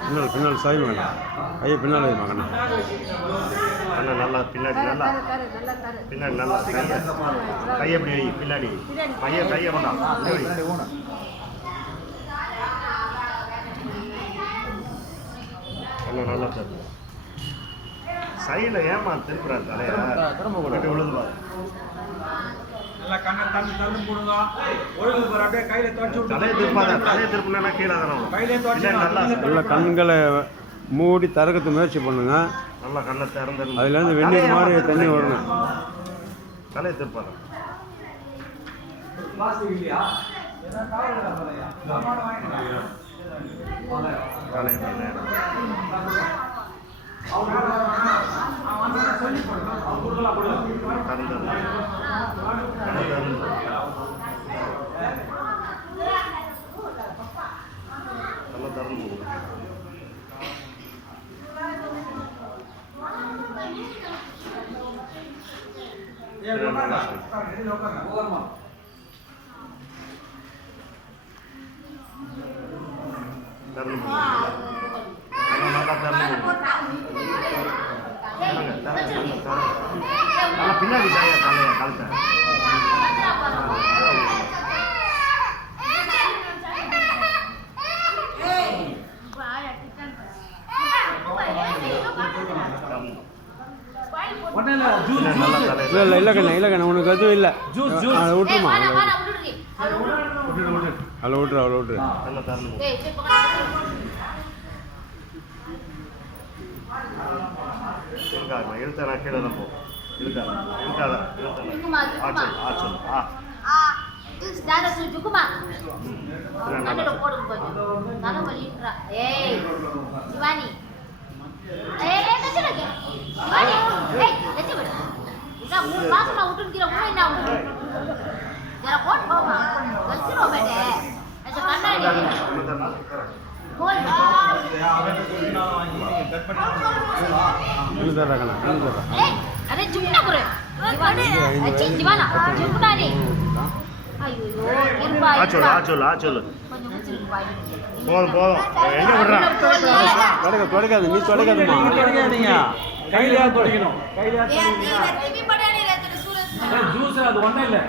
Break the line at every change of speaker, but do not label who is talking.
பின்னால் பின்னால் சாய் மகன் ஐயா பின்னால் மகன்.
நல்லா நல்லா பின்னாடி நல்லா. பின்னாடி நல்லா கையை. கையை எப்படி பின்னாடி. கையை கையை கொண்டா. இப்படி வை. நல்லா நல்லா சைடில் ஏமா திருப்புறாரு தலையா திரும்ப விழுது பாரு.
நல்லா கண்ணை தள்ளி தள்ளி போடுங்க. ஒழுங்கு பாரு அப்படியே கையில தொடச்சு விட்டு
தலையை திருப்பாத தலையை திருப்பினா கீழே தானே வரும்.
கையிலே தொடச்சு
நல்லா
கண்களை மூடி திறக்கத்து முயற்சி பண்ணுங்க.
நல்லா கண்ணை திறந்து
அதுலேருந்து வெந்நீர் மாதிரி தண்ணி வரணும்.
தலையை திருப்பாத.
இல்லையா.
தலையை
கொடுக்கலாம்.
திறந்து கண்ணை திறந்து நல்லா திறந்து போடு.
ஏய், உட்காருங்க. உட்காருங்க. இதுல உட்காருங்க. உட்காருமா.
திறந்து போடு. நல்லா நல்லா திறந்து போடு. திறங்க, திறங்க, திறங்க, திறங்க. நல்லா பின்னாடி.
ஒண்ணும் இல்ல,
இல்லை கண்ணா இல்லை கண்ணா உனக்கு எதுவும் இல்லை. அதை விட்டுருமா. அதில் விட்டுரு
நான் கீழே தான் போ. இருக்காது இருக்காத? ஆச்சல் ஆச்சல் ஆ
தாதா சுஜுக்குமா? கண்ணுல போடுங்க கொஞ்சம். தலை வலின்றா. ஏய், சிவானி. ஏய், வச்சு வைக்க. சிவானி, ஏய், வச்சு விடு. என்ன, மூணு மாசம் நான் விட்டுருக்கிற, இன்னும் என்ன? ஜர போட்டு போமா. வச்சிரும் பேட்டே. கண்ணாடி.
தர்றா கண்ணா இன்னும்
போதும் போதும். எங்க விடுறான்
தொடக்க தொடக்காது நீ தொடக்காதுமா
தொடக்காதீங்க கையில தொடக்கணும் கையில ஜூஸ் அது ஒண்ணும் இல்லை.